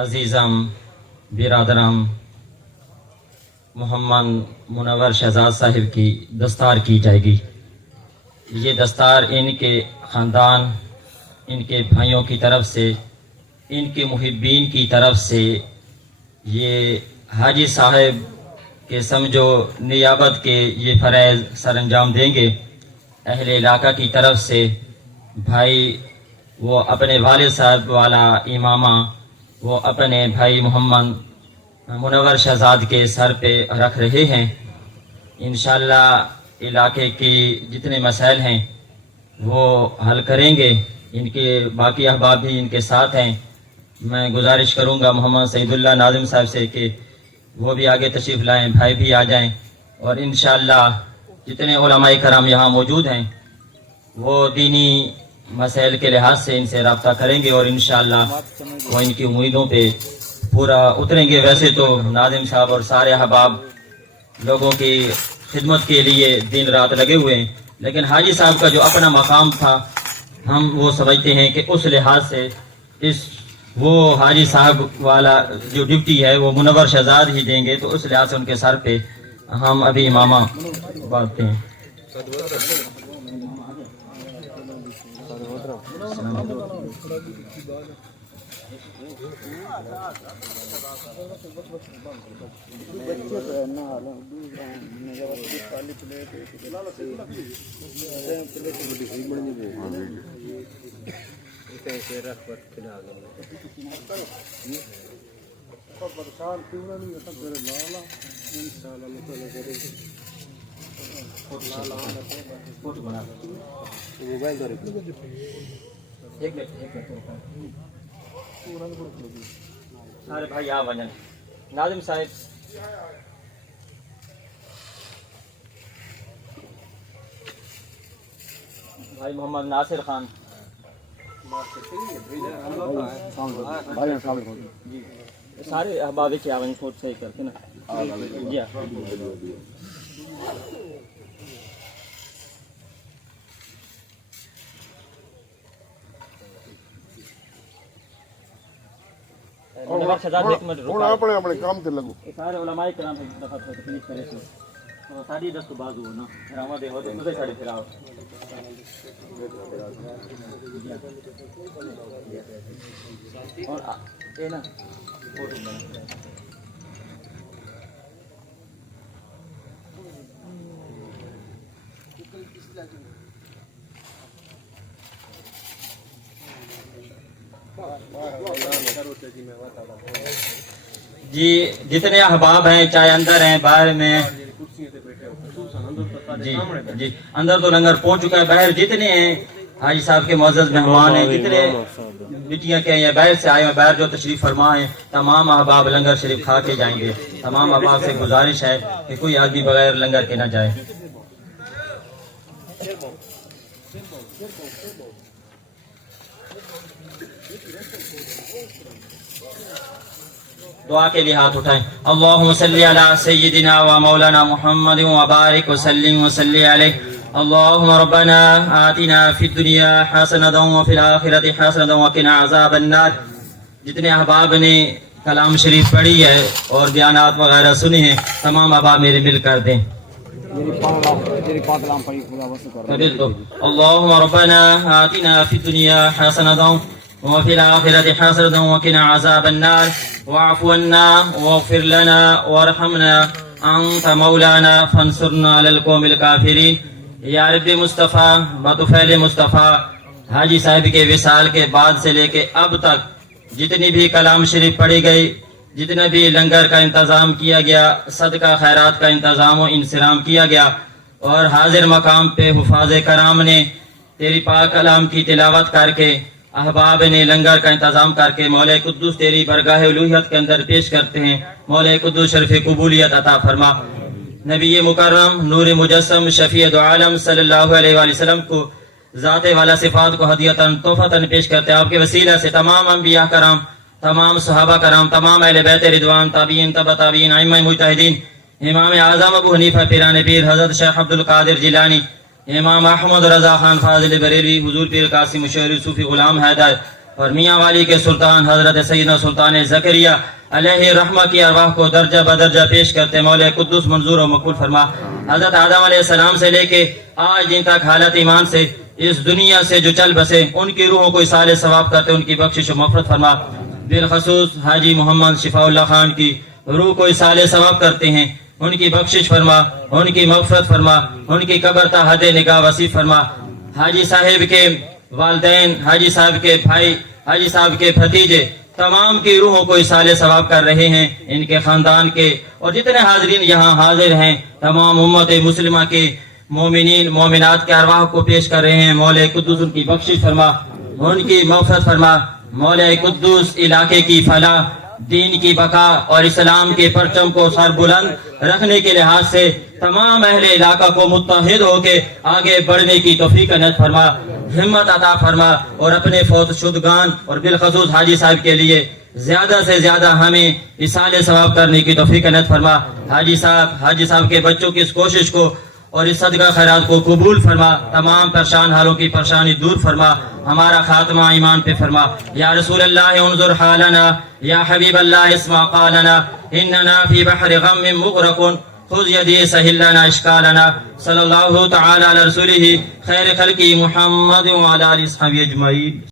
عزیزم برادرم محمد منور شہزاد صاحب کی دستار کی جائے گی۔ یہ دستار ان کے خاندان، ان کے بھائیوں کی طرف سے، ان کے محبین کی طرف سے یہ حاجی صاحب کے سمجھو نیابت کے یہ فرائض سر انجام دیں گے۔ اہل علاقہ کی طرف سے بھائی وہ اپنے والد صاحب والا امامہ وہ اپنے بھائی محمد منور شہزاد کے سر پہ رکھ رہے ہیں۔ انشاءاللہ علاقے کی جتنے مسائل ہیں وہ حل کریں گے۔ ان کے باقی احباب بھی ان کے ساتھ ہیں۔ میں گزارش کروں گا محمد سعید اللہ ناظم صاحب سے کہ وہ بھی آگے تشریف لائیں، بھائی بھی آ جائیں، اور انشاءاللہ جتنے علماء کرام یہاں موجود ہیں وہ دینی مسائل کے لحاظ سے ان سے رابطہ کریں گے اور انشاءاللہ وہ ان کی امیدوں پہ پورا اتریں گے۔ ویسے تو ناظم صاحب اور سارے احباب لوگوں کی خدمت کے لیے دن رات لگے ہوئے ہیں، لیکن حاجی صاحب کا جو اپنا مقام تھا ہم وہ سمجھتے ہیں کہ اس لحاظ سے وہ حاجی صاحب والا جو ڈیوٹی ہے وہ منور شہزاد ہی دیں گے، تو اس لحاظ سے ان کے سر پہ ہم ابھی امامہ باندھتے ہیں۔ سارے بھائی آ وجن ناظم صاحب بھائی محمد ناصر خان سارے احباب کے آوان چھوٹ صحیح کرتے نا جی اپنے اپنے کام تے لگو سارے علماء کرام ایک دفعہ تکلیف کرے سے ساری دست بازو نا راما دے ہو تو مجھے ساڑی پھراؤ اور اے نا فوٹو بنا جی جتنے احباب ہیں چاہے اندر ہیں باہر میں جی جی اندر تو لنگر پہنچ چکا ہے، باہر جتنے ہیں حاجی صاحب کے معزز مہمان ہیں، جتنے بٹیاں کے ہیں باہر سے آئے ہیں، باہر جو تشریف فرما ہیں تمام احباب لنگر شریف کھا کے جائیں گے۔ تمام احباب سے گزارش ہے کہ کوئی آدمی بغیر لنگر کے نہ جائے۔ دعا کے لیے ہاتھ اٹھائیں۔ اللہم صلی علی سیدنا و مولانا محمد وبارک وسلم وصلی علیہ۔ اللہم ربنا آتنا فی الدنیا حسنۃ وفی الآخرۃ حسنۃ وقنا عذاب النار۔ جتنے احباب نے کلام شریف پڑھی ہے اور بیانات وغیرہ سنے ہیں تمام احباب میرے مل کر دیں۔ اللہم ربنا آتنا فی الدنیا حسنۃ وفي الآخرة حسنة وقنا عذاب النار واعف عنا واغفر لنا وارحمنا أنت مولانا فانصرنا على القوم الكافرين۔ یا رب مصطفیٰ بطفیل مصطفیٰ حاجی صاحب کے وصال کے بعد سے لے کے اب تک جتنی بھی کلام شریف پڑھی گئی، جتنا بھی لنگر کا انتظام کیا گیا، صدقہ خیرات کا انتظام و انصرام کیا گیا، اور حاضر مقام پہ حفاظ کرام نے تیری پاک کلام کی تلاوت کر کے احباب نے لنگر کا انتظام کر کے مولا قدوس تیری برگاہ الوہیت کے اندر پیش کرتے ہیں۔ مولا قدوس شرف قبولیت عطا فرما۔ نبی مکرم نور مجسم شفیع دو عالم صلی اللہ علیہ وآلہ وسلم کو ذات والا صفات کو ہدیتاً تحفتاً پیش کرتے ہیں۔ آپ کے وسیلہ سے تمام انبیاء کرام، تمام صحابہ کرام، تمام اہل بیت رضوان، تابعین، تبع تابعین، ائمہ مجتہدین، امام اعظم ابو حنیفہ پیران پیر حضرت شیخ عبد القادر جیلانی، امام احمد رضا خان فاضل بریلوی، حضور پیر قاسم مشعری صوفی غلام حیدر، اور میاں والی کے سلطان حضرت سیدنا سلطان زکریا علیہ رحمہ کی ارواح کو درجہ بدرجہ پیش کرتے مولا قدوس منظور و مقبول فرما۔ حضرت آدم علیہ السلام سے لے کے آج دن تک حالت ایمان سے اس دنیا سے جو چل بسے ان کی روحوں کو اصالِ ثواب کرتے ان کی بخشش و مغفرت فرما۔ بالخصوص حاجی محمد شفاء اللہ خان کی روح کو اصالِ ثواب کرتے ہیں، ان کی بخشش فرما، ان کی مغفرت فرما، ان کی قبر تا حد نگاہ وسیع فرما۔ حاجی صاحب کے والدین، حاجی صاحب کے بھائی، حاجی صاحب کے بھتیجے تمام کی روحوں کو اصالِ ثواب کر رہے ہیں، ان کے خاندان کے اور جتنے حاضرین یہاں حاضر ہیں تمام امت مسلمہ کے مومنین مومنات کے ارواح کو پیش کر رہے ہیں۔ مولا قدوس ان کی بخشش فرما، ان کی مغفرت فرما۔ مولا قدوس علاقے کی فلاح، دین کی بقا اور اسلام کے پرچم کو سر بلند رکھنے کے لحاظ سے تمام اہل علاقہ کو متحد ہو کے آگے بڑھنے کی توفیق عنایت فرما، ہمت عطا فرما، اور اپنے فوت شدگان اور بالخصوص حاجی صاحب کے لیے زیادہ سے زیادہ ہمیں اصالِ ثواب کرنے کی توفیق عنایت فرما۔ حاجی صاحب کے بچوں کی اس کوشش کو اور اس صدقہ خیرات کو قبول فرما، تمام پریشان حالوں کی پریشانی دور فرما، ہمارا خاتمہ ایمان پہ فرما۔ یا رسول اللہ انظر حالنا، یا حبیب اللہ اسمع قالنا، اننا فی بحر غم مغرق، خذ یدی سہل لنا اشکالنا۔ صلی اللہ تعالی علی رسولہ خیر خلقی محمد وعلی آلہ وصحبہ اجمعین۔